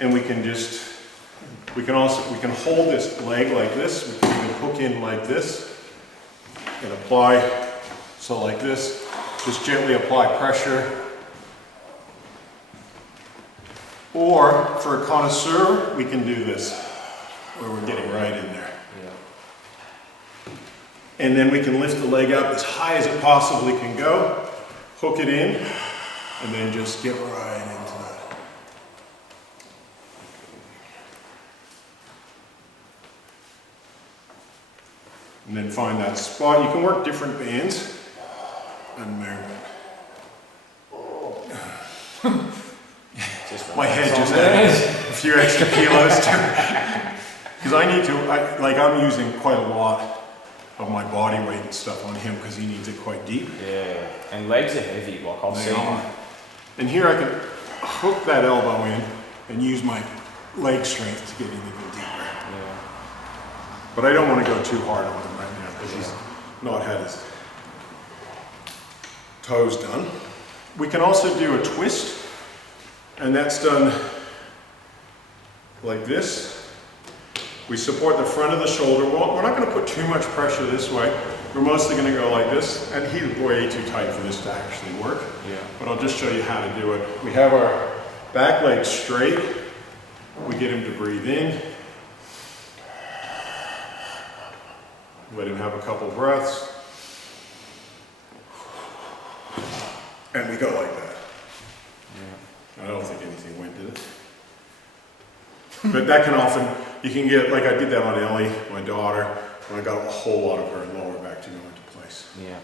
And we can hold this leg like this. We can even hook in like this and apply, so like this. Just gently apply pressure. Or for a connoisseur, we can do this, where we're getting right in there. Yeah. And then we can lift the leg up as high as it possibly can go, hook it in, and then just get right into that. And then find that spot. You can work different bands. And there. My head just added a few extra kilos to it. Because I need to, I'm using quite a lot of my body weight and stuff on him because he needs it quite deep. Yeah, and legs are heavy, like I've seen. And here I can hook that elbow in and use my leg strength to get in even deeper. Yeah. But I don't want to go too hard on him right now because he's not had his toes done. We can also do a twist, and that's done like this. We support the front of the shoulder. Well, we're not going to put too much pressure this way. We're mostly going to go like this, and he's way too tight for this to actually work. Yeah. But I'll just show you how to do it. We have our back leg straight. We get him to breathe in. Let him have a couple breaths. And we go like that. Yeah. I don't think anything went, did it? But that can often, you can get, like I did that on Ellie, my daughter, and I got a whole lot of her lower back to go into place. Yeah.